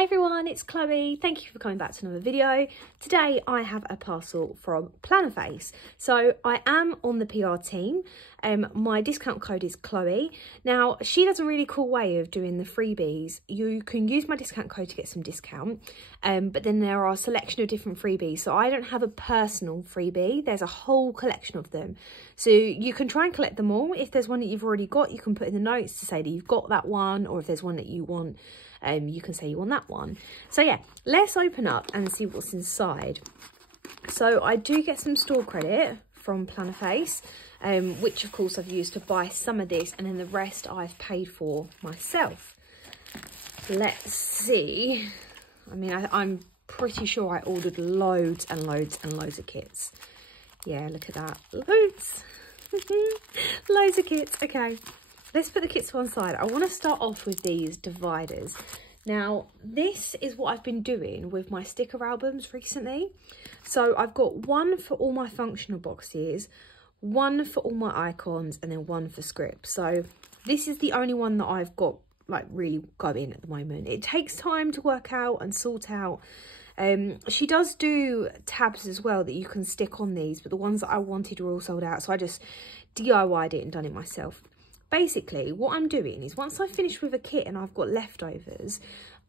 Hey everyone, it's Chloe. Thank you for coming back to another video. Today I have a parcel from Plannerface. So I am on the PR team. My discount code is Chloe. Now she does a really cool way of doing the freebies. You can use my discount code to get some discount, but then there are a selection of different freebies. So I don't have a personal freebie. There's a whole collection of them. So you can try and collect them all. If there's one that you've already got, you can put in the notes to say that you've got that one, or if there's one that you want, you can say you want that one. So yeah, let's open up and see what's inside. So I do get some store credit from Plannerface, which of course I've used to buy some of this, and then the rest I've paid for myself. Let's see. I mean, I'm pretty sure I ordered loads and loads and loads of kits. Yeah, look at that. Loads. Loads of kits. Okay. Let's put the kits to one side. I want to start off with these dividers. Now, this is what I've been doing with my sticker albums recently. So I've got one for all my functional boxes, one for all my icons, and then one for scripts. So this is the only one that I've got like really going at the moment. It takes time to work out and sort out. She does do tabs as well that you can stick on these, but the ones that I wanted were all sold out. So I just DIY'd it and done it myself. Basically, what I'm doing is once I've finished with a kit and I've got leftovers,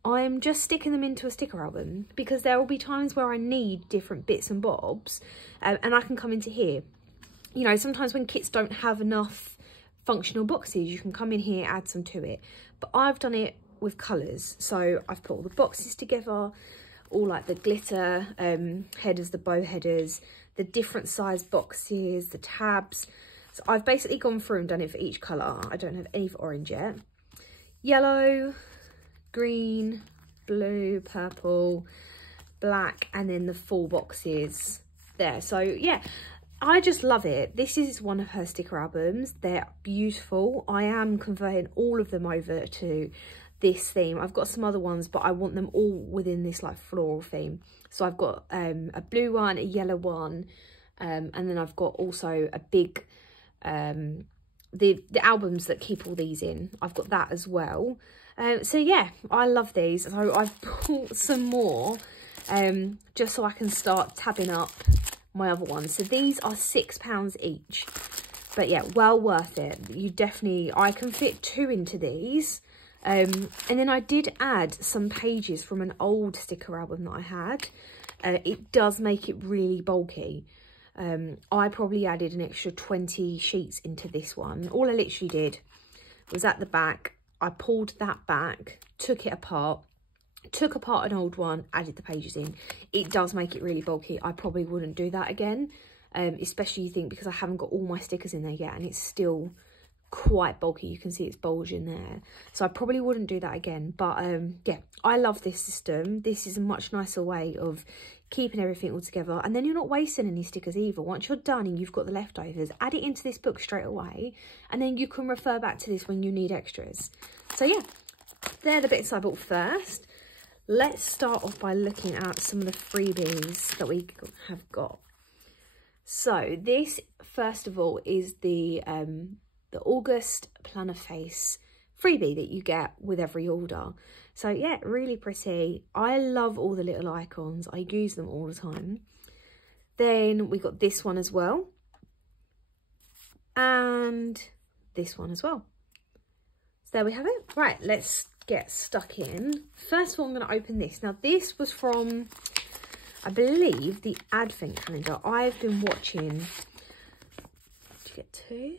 I'm just sticking them into a sticker album, because there will be times where I need different bits and bobs, and I can come into here. You know, sometimes when kits don't have enough functional boxes, you can come in here, add some to it. But I've done it with colours. So I've put all the boxes together, all like the glitter headers, the bow headers, the different size boxes, the tabs. So I've basically gone through and done it for each colour. I don't have any for orange yet. Yellow, green, blue, purple, black, and then the full boxes there. So yeah, I just love it. This is one of her sticker albums. They're beautiful. I am converting all of them over to this theme. I've got some other ones, but I want them all within this like floral theme. So I've got a blue one, a yellow one, and then I've got also a big the albums that keep all these in. I've got that as well. So yeah, I love these. So I've bought some more just so I can start tabbing up my other ones. So these are £6 each, but yeah, well worth it. You definitely, I can fit 2 into these. And then I did add some pages from an old sticker album that I had. It does make it really bulky. I probably added an extra 20 sheets into this one. All I literally did was at the back, I pulled that back, took it apart, took apart an old one, added the pages in. It does make it really bulky. I probably wouldn't do that again, especially you think because I haven't got all my stickers in there yet and it's still quite bulky. You can see it's bulging there, so I probably wouldn't do that again. But yeah, I love this system. This is a much nicer way of keeping everything all together, and then you're not wasting any stickers either. Once you're done and you've got the leftovers, add it into this book straight away, and then you can refer back to this when you need extras. So yeah, they're the bits I bought first. Let's start off by looking at some of the freebies that we have got. So this, first of all, is the August Plannerface freebie that you get with every order. So yeah, really pretty. I love all the little icons. I use them all the time. Then we got this one as well, and this one as well. So there we have it. Right, let's get stuck in. First of all, I'm going to open this. Now this was from, I believe, the advent calendar. I've been watching, did you get 2?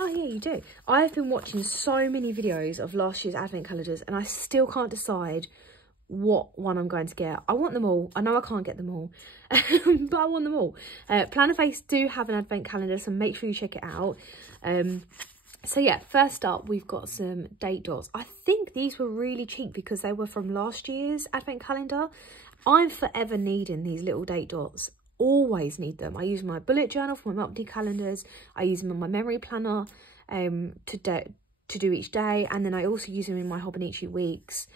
Oh yeah, you do. I've been watching so many videos of last year's advent calendars and I still can't decide what one I'm going to get. I want them all. I know I can't get them all, but I want them all. Plannerface do have an advent calendar, so make sure you check it out. So yeah, first up, we've got some date dots. I think these were really cheap because they were from last year's advent calendar. I'm forever needing these little date dots. Always need them. I use my bullet journal for my monthly calendars. I use them on my memory planner to do each day, and then I also use them in my Hobonichi weeks.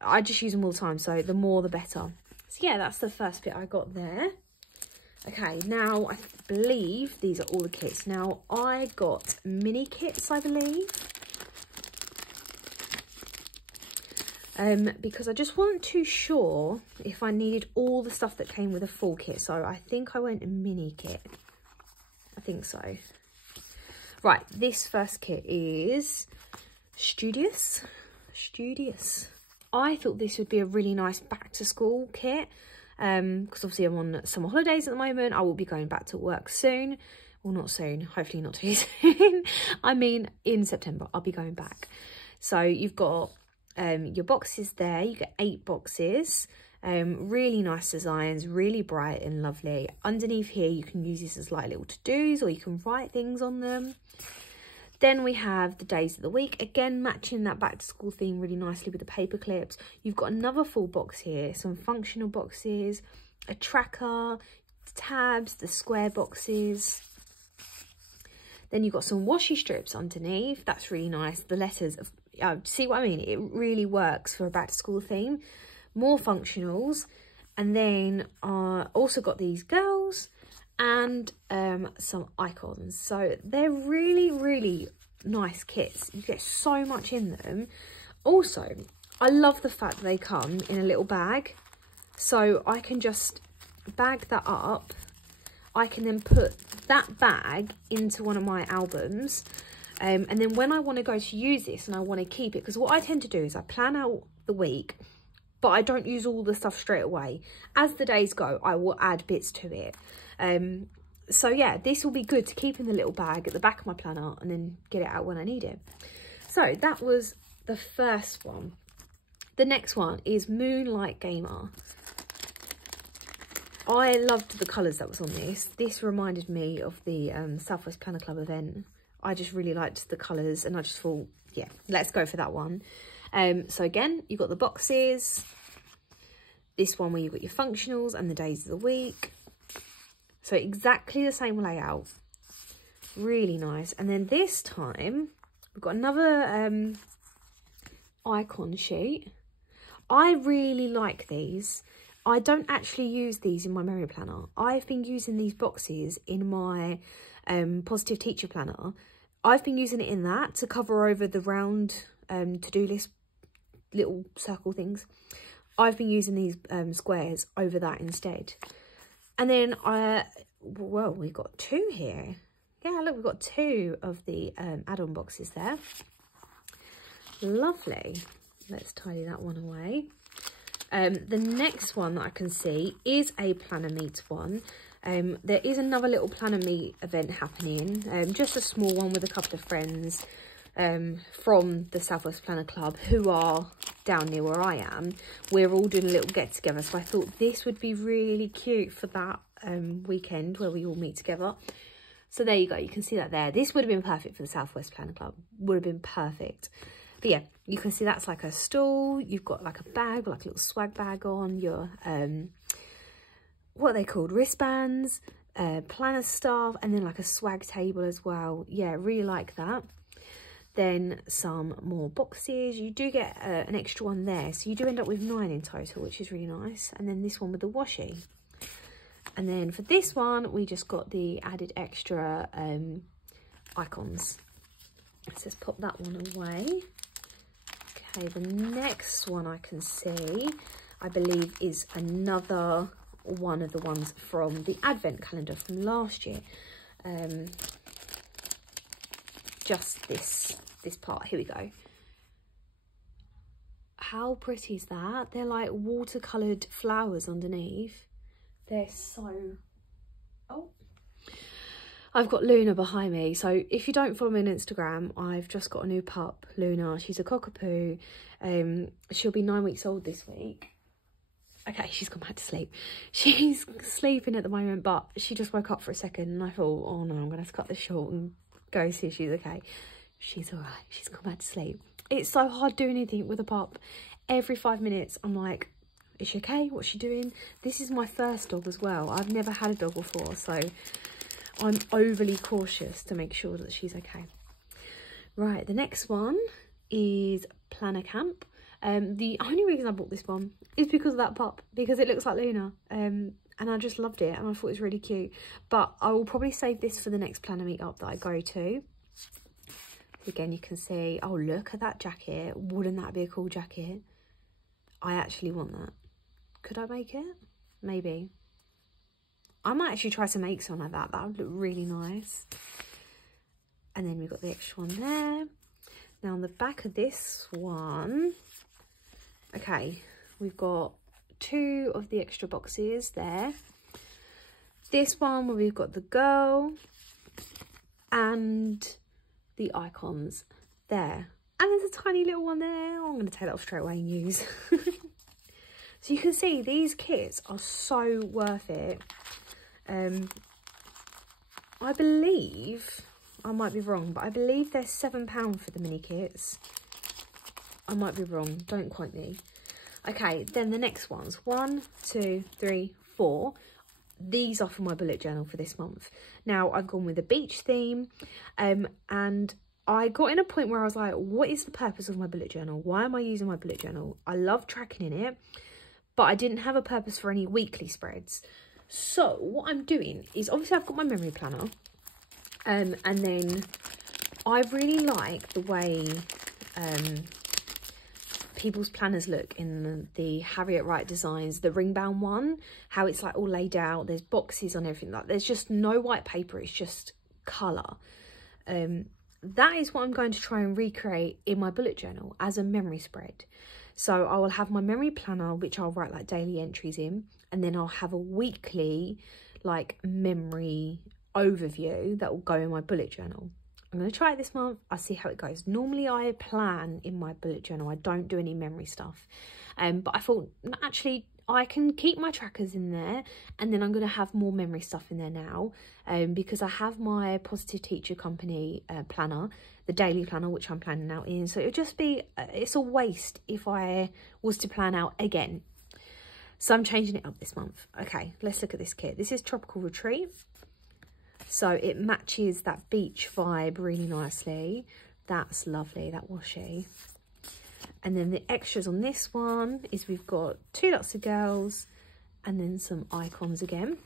I just use them all the time, so the more the better. So yeah, that's the first bit I got there. Okay, now I believe these are all the kits. Now I got mini kits, I believe. because I just wasn't too sure if I needed all the stuff that came with a full kit. So I think I went a mini kit. I think so. Right, this first kit is Studious. I thought this would be a really nice back to school kit, because obviously I'm on summer holidays at the moment. I will be going back to work soon. Well, not soon, hopefully not too soon. I mean, in September, I'll be going back. So you've got your boxes there. You get 8 boxes. Really nice designs, really bright and lovely. Underneath here, you can use this as like little to-dos, or you can write things on them. Then we have the days of the week, again matching that back to school theme really nicely with the paper clips. You've got another full box here, some functional boxes, a tracker, tabs, the square boxes. Then you've got some washi strips underneath. That's really nice. The letters, see what I mean? It really works for a back to school theme. More functionals. And then also got these girls and some icons. So they're really, really nice kits. You get so much in them. Also, I love the fact that they come in a little bag. So I can just bag that up. I can then put that bag into one of my albums. And then when I want to go to use this and I want to keep it, because what I tend to do is I plan out the week, but I don't use all the stuff straight away. As the days go, I will add bits to it. So yeah, this will be good to keep in the little bag at the back of my planner and then get it out when I need it. So that was the first one. The next one is Moonlight Gamer. I loved the colours that was on this. This reminded me of the Southwest Planner Club event. I just really liked the colours and I just thought, yeah, let's go for that one. So again, you've got the boxes. This one where you've got your functionals and the days of the week. So exactly the same layout. Really nice. And then this time, we've got another icon sheet. I really like these. I don't actually use these in my Merry Planner. I've been using these boxes in my Positive Teacher Planner. I've been using it in that to cover over the round to-do list little circle things. I've been using these squares over that instead. And then well, we've got 2 here. Yeah, look, we've got 2 of the add-on boxes there. Lovely. Let's tidy that one away. The next one that I can see is a Planner Meet one. There is another little Planner Meet event happening, just a small one with a couple of friends from the Southwest Planner Club who are down near where I am. We're all doing a little get together, so I thought this would be really cute for that weekend where we all meet together. So there you go, you can see that there. This would have been perfect for the Southwest Planner Club, would have been perfect. But yeah, you can see that's like a stool. You've got like a bag, like a little swag bag on, your what are they called, wristbands, planner stuff, and then like a swag table as well. Yeah, really like that. Then some more boxes. You do get an extra one there, so you do end up with 9 in total, which is really nice. And then this one with the washi. And then for this one, we just got the added extra icons. Let's just pop that one away. Okay, the next one I can see, I believe, is another one of the ones from the Advent calendar from last year. Just this part. Here we go. How pretty is that? They're like watercoloured flowers underneath. They're so... Oh, I've got Luna behind me. So if you don't follow me on Instagram, I've just got a new pup, Luna. She's a cockapoo. She'll be 9 weeks old this week. Okay, she's gone back to sleep. She's sleeping at the moment, but she just woke up for a second and I thought, oh no, I'm going to have to cut this short and go see if she's okay. She's all right. She's gone back to sleep. It's so hard doing anything with a pup. Every 5 minutes, I'm like, is she okay? What's she doing? This is my first dog as well. I've never had a dog before, so I'm overly cautious to make sure that she's okay. Right, the next one is Planner Camp. The only reason I bought this one is because of that pup, because it looks like Luna. And I just loved it and I thought it was really cute. But I will probably save this for the next Planner Meetup that I go to. Again, you can see, oh, look at that jacket. Wouldn't that be a cool jacket? I actually want that. Could I make it? Maybe. I might actually try to make something like that. That would look really nice. And then we've got the extra one there. Now on the back of this one, okay, we've got 2 of the extra boxes there. This one where we've got the girl and the icons there. And there's a tiny little one there. I'm going to take that off straight away and use. So you can see these kits are so worth it. I believe, I might be wrong, but I believe they're £7 for the mini kits. I might be wrong, don't quote me. Okay, then the next ones, 1, 2, 3, 4. These are for my bullet journal for this month. Now I've gone with a beach theme, and I got in a point where I was like, what is the purpose of my bullet journal? Why am I using my bullet journal? I love tracking in it, but I didn't have a purpose for any weekly spreads. So what I'm doing is, obviously I've got my memory planner, and then I really like the way people's planners look in the Harriet Wright designs, the ring bound one, how it's like all laid out, there's boxes on everything, like there's just no white paper, it's just colour. That is what I'm going to try and recreate in my bullet journal as a memory spread. So I will have my memory planner, which I'll write like daily entries in, and then I'll have a weekly like memory overview that will go in my bullet journal. I'm going to try it this month. I'll see how it goes. Normally I plan in my bullet journal. I don't do any memory stuff. But I thought, actually, I can keep my trackers in there, and then I'm going to have more memory stuff in there now, because I have my Positive Teacher Company planner, the daily planner, which I'm planning out in. So it'll just be, it's a waste if I was to plan out again. So I'm changing it up this month. Okay, let's look at this kit. This is Tropical Retreat. So it matches that beach vibe really nicely. That's lovely, that washi. And then the extras on this one is we've got 2 lots of girls and then some icons again.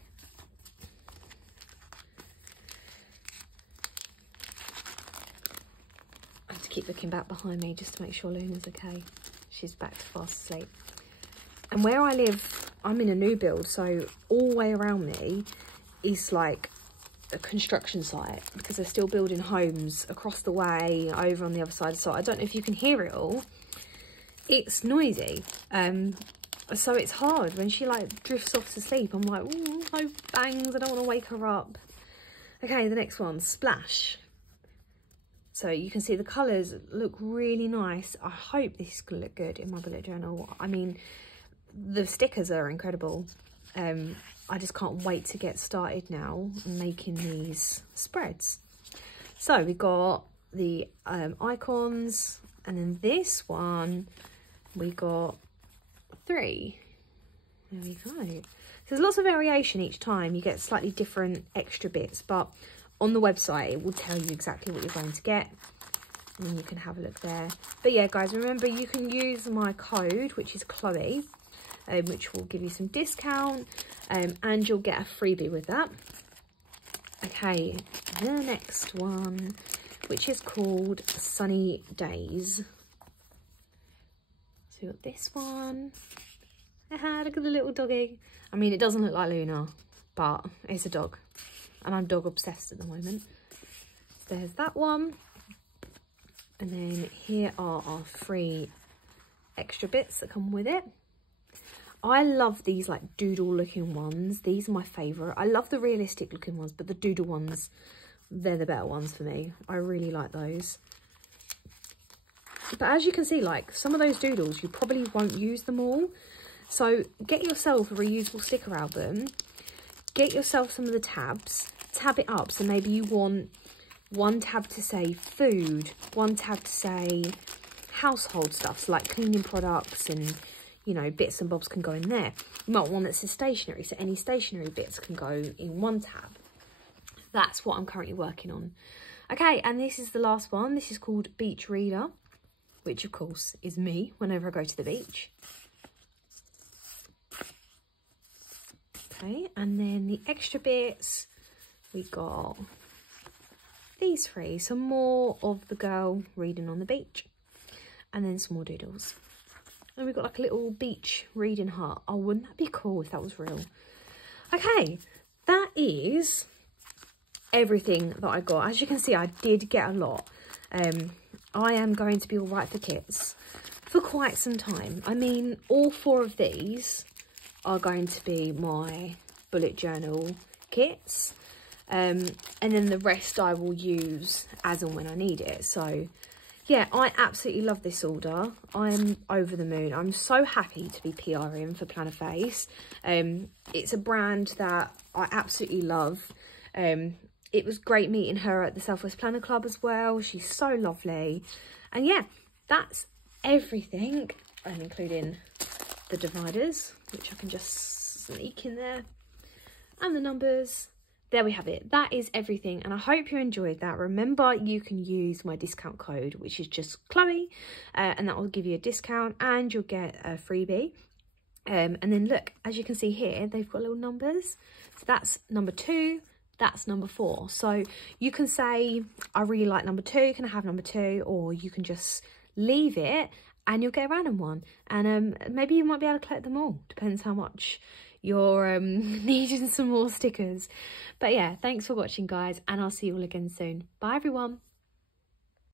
I have to keep looking back behind me just to make sure Luna's okay. She's back to fast asleep. And where I live, I'm in a new build, so all the way around me is like a construction site, because they're still building homes across the way over on the other side. So I don't know if you can hear it all. It's noisy, so it's hard when she like drifts off to sleep. I'm like, ooh, no bangs, I don't want to wake her up. Okay, the next one, Splash. So you can see the colours look really nice. I hope this is going to look good in my bullet journal. I mean, the stickers are incredible. I just can't wait to get started now making these spreads. So we got the icons, and then this one we got 3. There we go. So there's lots of variation each time. You get slightly different extra bits, but on the website it will tell you exactly what you're going to get, and you can have a look there. But yeah, guys, remember you can use my code, which is Chloe, which will give you some discount, and you'll get a freebie with that. Okay, the next one, which is called Sunny Days. So we got this one. Look at the little doggy. I mean, it doesn't look like Luna, but it's a dog, and I'm dog obsessed at the moment. There's that one, and then here are our 3 extra bits that come with it. I love these like doodle looking ones. These are my favourite. I love the realistic looking ones, but the doodle ones, they're the better ones for me. I really like those. But as you can see, like some of those doodles, you probably won't use them all. So get yourself a reusable sticker album. Get yourself some of the tabs. Tab it up. So maybe you want one tab to say food, one tab to say household stuff, so like cleaning products and, you know, bits and bobs can go in there. You might want one that says stationery, so any stationery bits can go in one tab. That's what I'm currently working on. Okay, and this is the last one. This is called Beach Reader, which of course is me whenever I go to the beach. Okay, and then the extra bits, we got these 3. Some more of the girl reading on the beach, and then some more doodles. And we've got like a little beach reading hut. Oh, wouldn't that be cool if that was real? Okay, that is everything that I got. As you can see, I did get a lot. I am going to be all right for kits for quite some time. I mean, all 4 of these are going to be my bullet journal kits. And then the rest I will use as and when I need it. So yeah, I absolutely love this order. I'm over the moon. I'm so happy to be PRing for Plannerface. It's a brand that I absolutely love. It was great meeting her at the Southwest Planner Club as well. She's so lovely. And yeah, that's everything. I'm including the dividers, which I can just sneak in there. And the numbers. There we have it. That is everything, and I hope you enjoyed that. Remember, you can use my discount code, which is just Chloe, and that will give you a discount and you'll get a freebie. And then look, as you can see here, they've got little numbers. So that's number 2, that's number 4. So you can say, I really like number 2, can I have number 2? Or you can just leave it and you'll get a random one. And maybe you might be able to collect them all, depends how much you're needing some more stickers. But yeah, thanks for watching, guys, and I'll see you all again soon. Bye everyone.